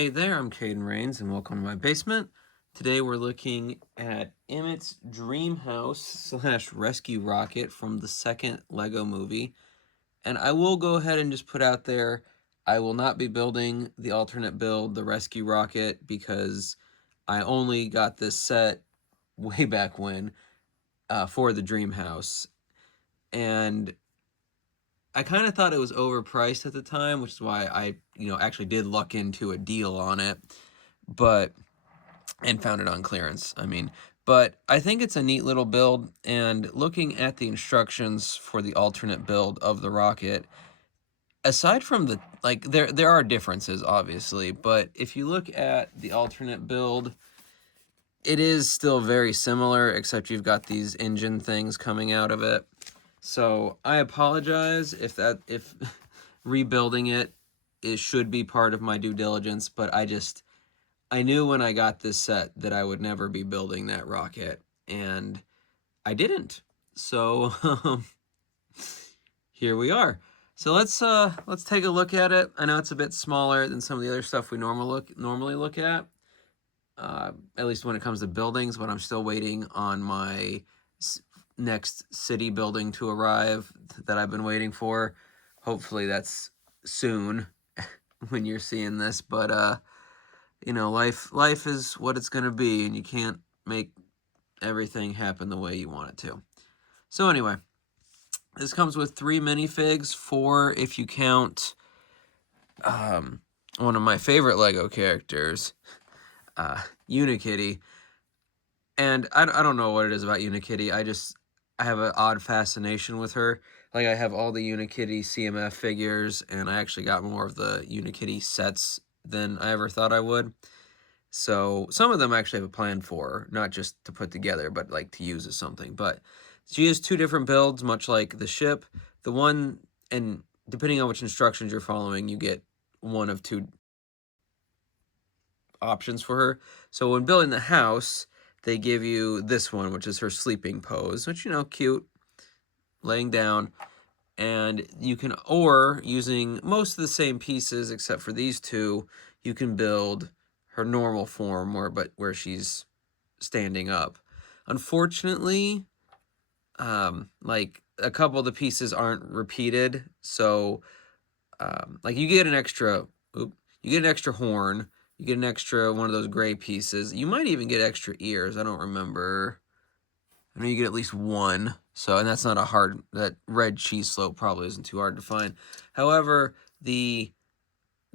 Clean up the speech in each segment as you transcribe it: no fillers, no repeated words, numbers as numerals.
Hey there, I'm Caden Rains, and welcome to my basement. Today we're looking at Emmett's dream house slash rescue rocket from the second Lego movie. And I will go ahead and just put out there, I will not be building the alternate build, the rescue rocket, because I only got this set way back when for the dream house. And I kind of thought it was overpriced at the time, which is why I, actually did luck into a deal on it. But and found it on clearance. But I think it's a neat little build. And looking at the instructions for the alternate build of the rocket, aside from there are differences obviously, but if you look at the alternate build, it is still very similar, except you've got these engine things coming out of it. So I apologize if rebuilding it should be part of my due diligence, but I knew when I got this set that I would never be building that rocket, and I didn't. So here we are. So let's take a look at it. I know it's a bit smaller than some of the other stuff we normally look at least when it comes to buildings. But I'm still waiting on my next city building to arrive that I've been waiting for. Hopefully that's soon when you're seeing this, but life is what it's going to be, and you can't make everything happen the way you want it to. So anyway, this comes with 3 minifigs, 4 if you count one of my favorite Lego characters, Unikitty. And I don't know what it is about Unikitty. I have an odd fascination with her. Like, I have all the Unikitty CMF figures, and I actually got more of the Unikitty sets than I ever thought I would. So some of them I actually have a plan for, not just to put together, but like to use as something. But she has 2 different builds, much like the ship. The one, and depending on which instructions you're following, you get one of 2 options for her. So when building the house, they give you this one, which is her sleeping pose, which, cute, laying down. And you can, or using most of the same pieces except for these 2, you can build her normal form where she's standing up. Unfortunately, like a couple of the pieces aren't repeated, so like you get an extra horn, you get an extra one of those gray pieces. You might even get extra ears. I don't remember. I know you get at least 1. So, and that's not that red cheese slope probably isn't too hard to find. However, the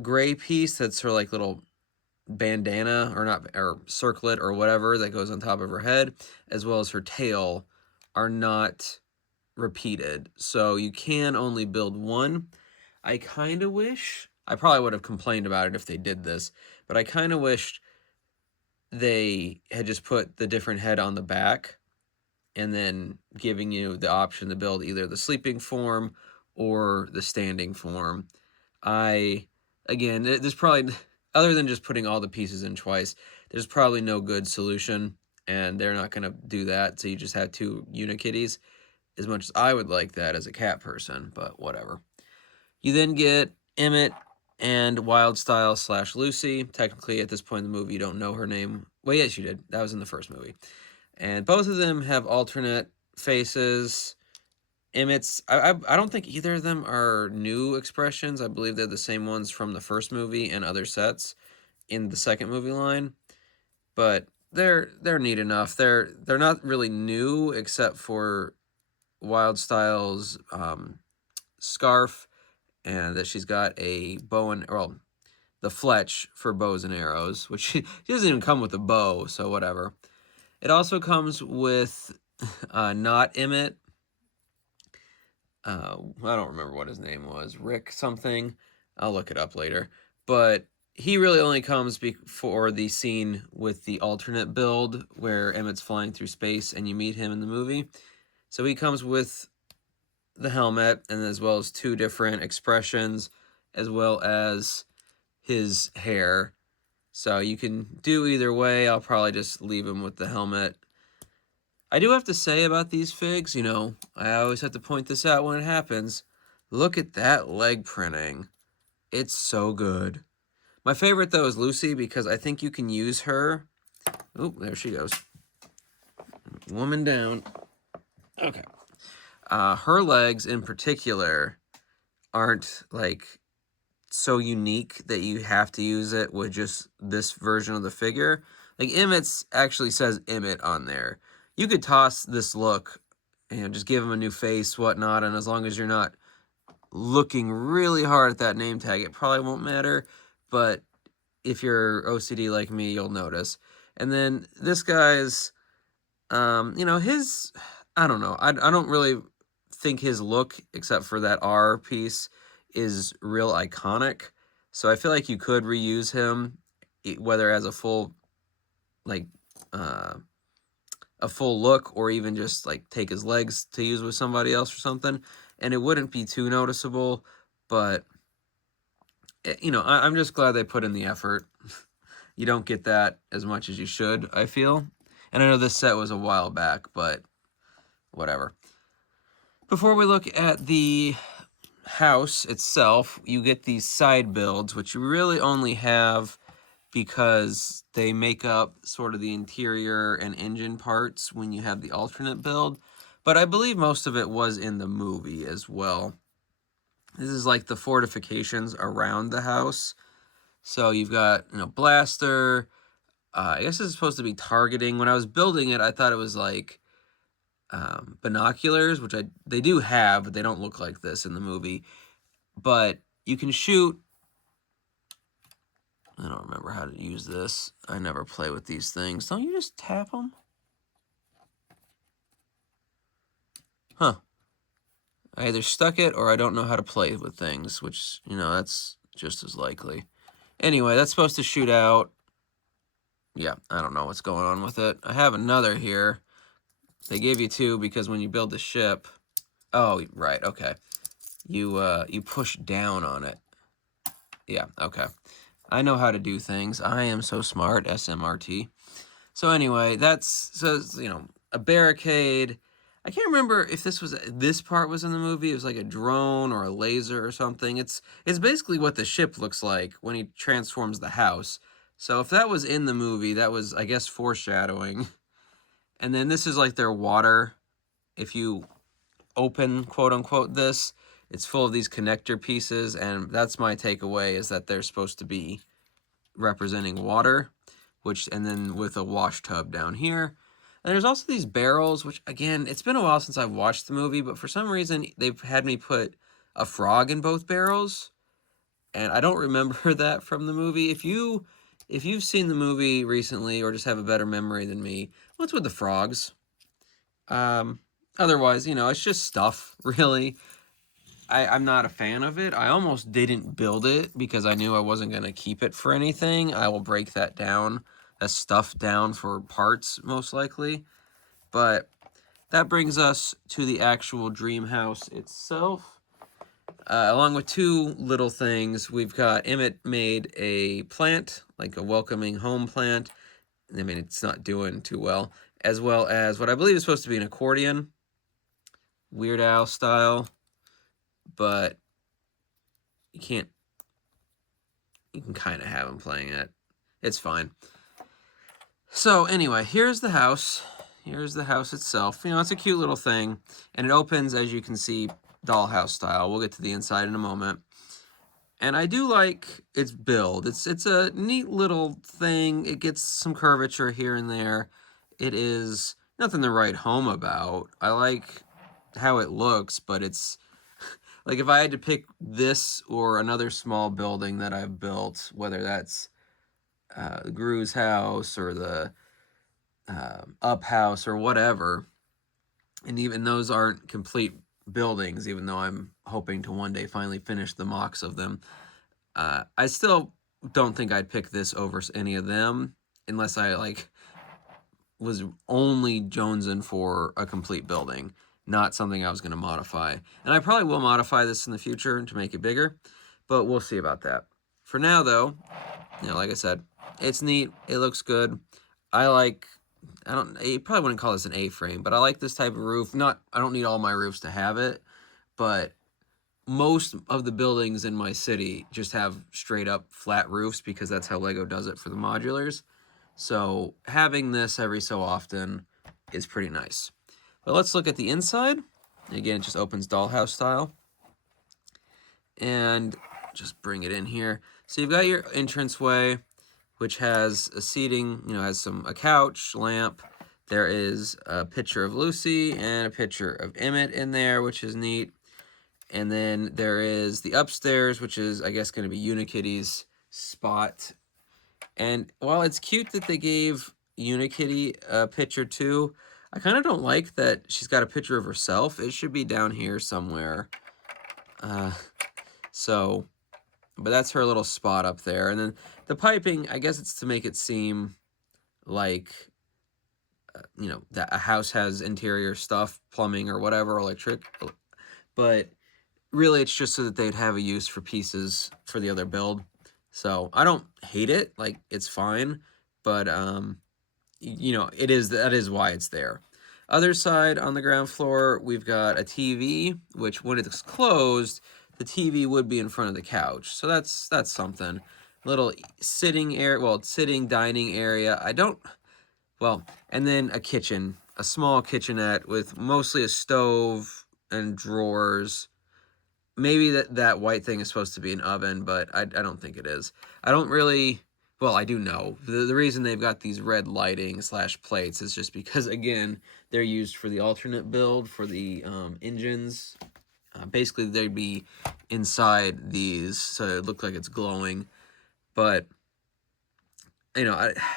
gray piece that's her like little bandana or circlet or whatever that goes on top of her head, as well as her tail, are not repeated. So you can only build 1. I kind of wish, I probably would have complained about it if they did this, but I kind of wished they had just put the different head on the back and then giving you the option to build either the sleeping form or the standing form. Again, there's probably, other than just putting all the pieces in twice, there's probably no good solution, and they're not going to do that, so you just have 2 Unikitties, as much as I would like that as a cat person, but whatever. You then get Emmet and Wildstyle / Lucy. Technically, at this point in the movie, you don't know her name. Well, yes, you did. That was in the first movie. And both of them have alternate faces. Emmet's, I don't think either of them are new expressions. I believe they're the same ones from the first movie and other sets in the second movie line. But they're neat enough. They're not really new, except for Wildstyle's scarf, and that she's got a the fletch for bows and arrows, which she doesn't even come with a bow, so whatever. It also comes with not Emmet. I don't remember what his name was. Rick something. I'll look it up later. But he really only comes for the scene with the alternate build where Emmet's flying through space and you meet him in the movie. So he comes with the helmet, and as well as 2 different expressions, as well as his hair. So you can do either way. I'll probably just leave him with the helmet. I do have to say about these figs, I always have to point this out when it happens. Look at that leg printing. It's so good. My favorite, though, is Lucy, because I think you can use her. Oh, there she goes. Woman down. Okay. Her legs, in particular, aren't, like, so unique that you have to use it with just this version of the figure. Like, Emmet's actually says Emmet on there. You could toss this look and just give him a new face, whatnot, and as long as you're not looking really hard at that name tag, it probably won't matter. But if you're OCD like me, you'll notice. And then this guy's, his, I don't know. I don't really think his look, except for that R piece, is real iconic. So I feel like you could reuse him, whether as a full, like, a full look, or even just, like, take his legs to use with somebody else or something. And it wouldn't be too noticeable, but, I'm just glad they put in the effort. You don't get that as much as you should, I feel. And I know this set was a while back, but whatever. Before we look at the house itself, you get these side builds, which you really only have because they make up sort of the interior and engine parts when you have the alternate build. But I believe most of it was in the movie as well. This is like the fortifications around the house. So you've got, blaster. I guess this is supposed to be targeting. When I was building it, I thought it was like binoculars, which they do have, but they don't look like this in the movie. But you can shoot. I don't remember how to use this. I never play with these things. Don't you just tap them? Huh. I either stuck it or I don't know how to play with things, which, that's just as likely. Anyway, that's supposed to shoot out. Yeah, I don't know what's going on with it. I have another here. They gave you two because when you build the ship... Oh, right, okay. You push down on it. Yeah, okay. I know how to do things. I am so smart, SMRT. So anyway, a barricade. I can't remember if this part was in the movie. It was like a drone or a laser or something. It's basically what the ship looks like when he transforms the house. So if that was in the movie, that was, I guess, foreshadowing. And then this is like their water. If you open, quote unquote, this, it's full of these connector pieces, and that's my takeaway, is that they're supposed to be representing water, and then with a wash tub down here. And there's also these barrels, which, again, it's been a while since I've watched the movie, but for some reason they've had me put a frog in both barrels, and I don't remember that from the movie. If you've seen the movie recently or just have a better memory than me, what's with the frogs? Otherwise, it's just stuff, really. I'm not a fan of it. I almost didn't build it because I knew I wasn't going to keep it for anything. I will break that stuff down for parts, most likely. But that brings us to the actual dream house itself. Along with two little things, we've got Emmet made a plant, like a welcoming home plant. I mean, it's not doing too well. As well as what I believe is supposed to be an accordion. Weird Al style. But you can kind of have him playing it. It's fine. So anyway, here's the house. Here's the house itself. It's a cute little thing. And it opens, as you can see, dollhouse style. We'll get to the inside in a moment. And I do like its build. It's a neat little thing. It gets some curvature here and there. It is nothing to write home about. I like how it looks, but it's... Like, if I had to pick this or another small building that I've built, whether that's Gru's house or the Up house or whatever, and even those aren't complete buildings, even though I'm hoping to one day finally finish the mocks of them, I still don't think I'd pick this over any of them, unless I, was only jonesing for a complete building. Not something I was going to modify. And I probably will modify this in the future to make it bigger, but we'll see about that. For now, though, like I said, it's neat. It looks good. You probably wouldn't call this an A-frame, but I like this type of roof. I don't need all my roofs to have it, but most of the buildings in my city just have straight up flat roofs because that's how Lego does it for the modulars. So having this every so often is pretty nice. But let's look at the inside. Again, it just opens dollhouse style. And just bring it in here. So you've got your entranceway, which has a seating, has a couch, lamp. There is a picture of Lucy and a picture of Emmet in there, which is neat. And then there is the upstairs, which is, I guess, going to be Unikitty's spot. And while it's cute that they gave Unikitty a picture too, I kind of don't like that she's got a picture of herself. It should be down here somewhere. But that's her little spot up there. And then the piping, I guess it's to make it seem like, that a house has interior stuff, plumbing or whatever, electric. But really, it's just so that they'd have a use for pieces for the other build. So I don't hate it. Like, it's fine. But, that is why it's there. Other side on the ground floor, we've got a TV, which when it's closed, the TV would be in front of the couch. So that's something. Little sitting dining area. And then a kitchen, a small kitchenette with mostly a stove and drawers. Maybe that white thing is supposed to be an oven, but I don't think it is. I don't really... Well, I do know. The reason they've got these red lighting / plates is just because, again, they're used for the alternate build for the engines. Basically, they'd be inside these, so it looked like it's glowing. But,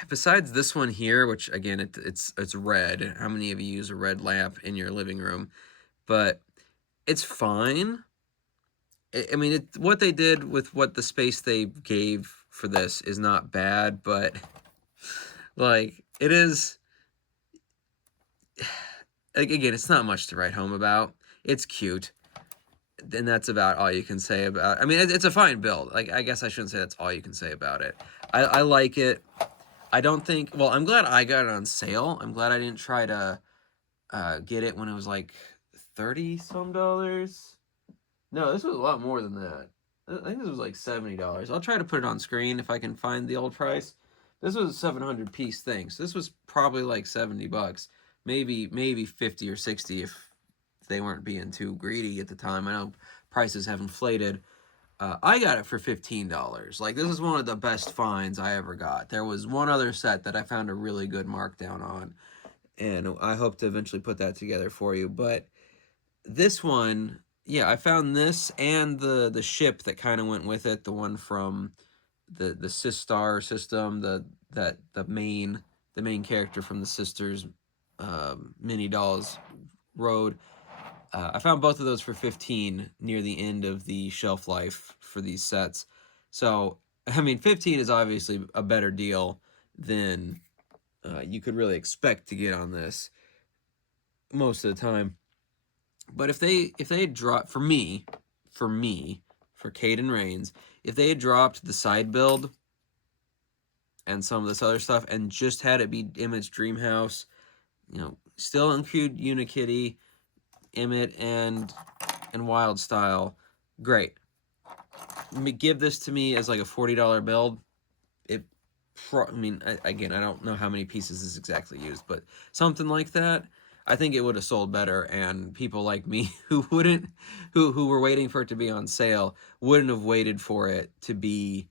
besides this one here, which, again, it's red. How many of you use a red lamp in your living room? But it's fine. What they did with what the space they gave for this is not bad, but like it is, like, again, it's not much to write home about. It's cute, and that's about all you can say about. It's a fine build. Like, I guess I shouldn't say that's all you can say about it. I like it. I don't think. Well, I'm glad I got it on sale. I'm glad I didn't try to get it when it was like $30 some. No, this was a lot more than that. I think this was like $70. I'll try to put it on screen if I can find the old price. This was a 700 piece thing, so this was probably like $70. Maybe 50 or 60 if they weren't being too greedy at the time. I know prices have inflated. I got it for $15. Like, this is one of the best finds I ever got. There was one other set that I found a really good markdown on, and I hope to eventually put that together for you. But this one... Yeah, I found this and the ship that kind of went with it, the one from the Sistar system, the main character from the Sisters mini dolls rode. I found both of those for $15 near the end of the shelf life for these sets. So, $15 is obviously a better deal than you could really expect to get on this most of the time. But if they had dropped, for Caden Rains, if they had dropped the side build and some of this other stuff and just had it be Emmet's dream house, still include Unikitty, Emmet, and Wild Style, great. Give this to me as like a $40 build. Again, I don't know how many pieces is exactly used, but something like that, I think it would have sold better, and people like me who were waiting for it to be on sale wouldn't have waited for it to be,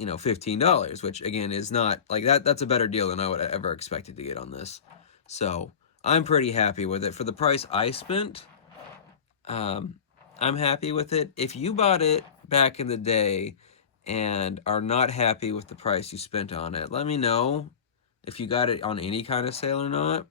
$15, which again is not like that. That's a better deal than I would have ever expected to get on this. So I'm pretty happy with it for the price I spent. I'm happy with it. If you bought it back in the day and are not happy with the price you spent on it, let me know if you got it on any kind of sale or not.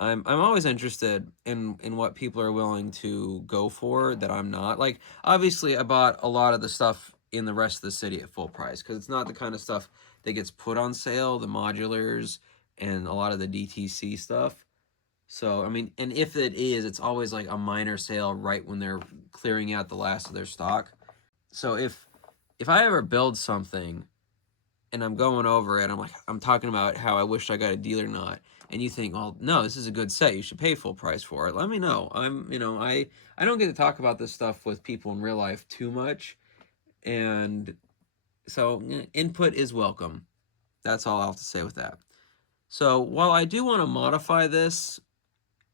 I'm always interested in what people are willing to go for that I'm not. Like, obviously, I bought a lot of the stuff in the rest of the city at full price because it's not the kind of stuff that gets put on sale, the modulars and a lot of the DTC stuff. So, and if it is, it's always like a minor sale right when they're clearing out the last of their stock. So if I ever build something and I'm going over it, I'm talking about how I wish I got a deal or not, and you think, well, no, this is a good set, you should pay full price for it, let me know. I don't get to talk about this stuff with people in real life too much, and so input is welcome. That's all I'll have to say with that. So while I do want to modify this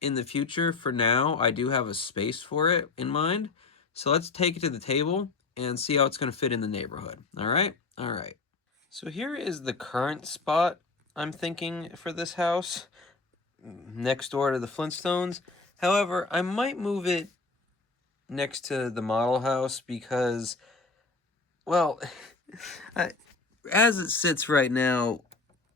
in the future, for now, I do have a space for it in mind. So let's take it to the table and see how it's going to fit in the neighborhood. All right? All right. So here is the current spot I'm thinking for this house, next door to the Flintstones. However, I might move it next to the model house because, well, as it sits right now,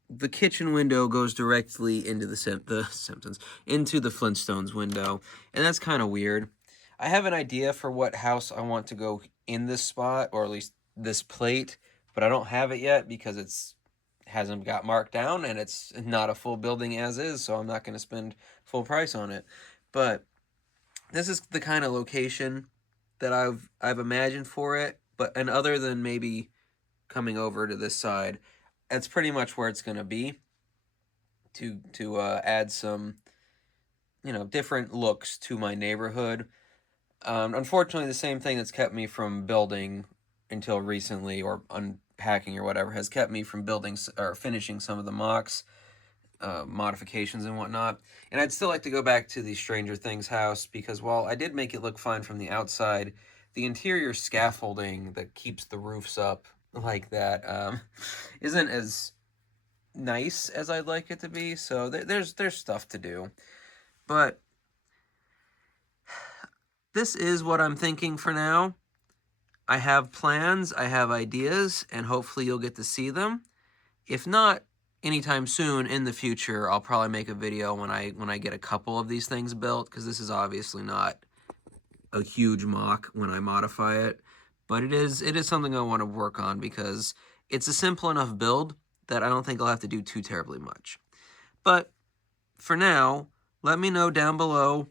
the kitchen window goes directly into the Simpsons, into the Flintstones window, and that's kind of weird. I have an idea for what house I want to go in this spot, or at least this plate, but I don't have it yet because it's hasn't got marked down and it's not a full building as is, so I'm not going to spend full price on it. But this is the kind of location that I've imagined for it, and other than maybe coming over to this side, that's pretty much where it's going to be to add some, different looks to my neighborhood. Unfortunately, the same thing that's kept me from building until recently, or unpacking or whatever, has kept me from building or finishing some of the mocks, modifications and whatnot. And I'd still like to go back to the Stranger Things house because while I did make it look fine from the outside, the interior scaffolding that keeps the roofs up like that isn't as nice as I'd like it to be. So there's stuff to do, but this is what I'm thinking for now. I have plans, I have ideas, and hopefully you'll get to see them. If not anytime soon in the future, I'll probably make a video when I get a couple of these things built, because this is obviously not a huge mock when I modify it, but it is something I want to work on because it's a simple enough build that I don't think I'll have to do too terribly much. But for now, let me know down below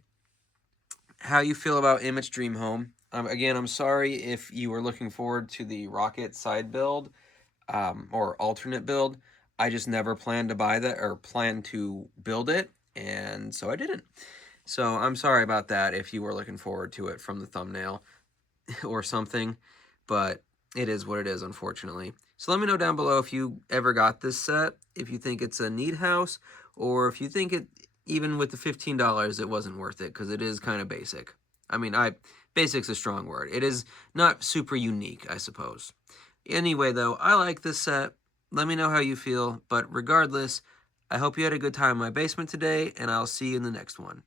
how you feel about Emmet's Dream Home. Again, I'm sorry if you were looking forward to the rocket side build, or alternate build. I just never planned to buy that or planned to build it, and so I didn't. So I'm sorry about that if you were looking forward to it from the thumbnail or something, but it is what it is, unfortunately. So let me know down below if you ever got this set, if you think it's a neat house, or if you think it, even with the $15, it wasn't worth it, because it is kind of basic. I mean, basic's a strong word. It is not super unique, I suppose. Anyway, though, I like this set. Let me know how you feel, but regardless, I hope you had a good time in my basement today, and I'll see you in the next one.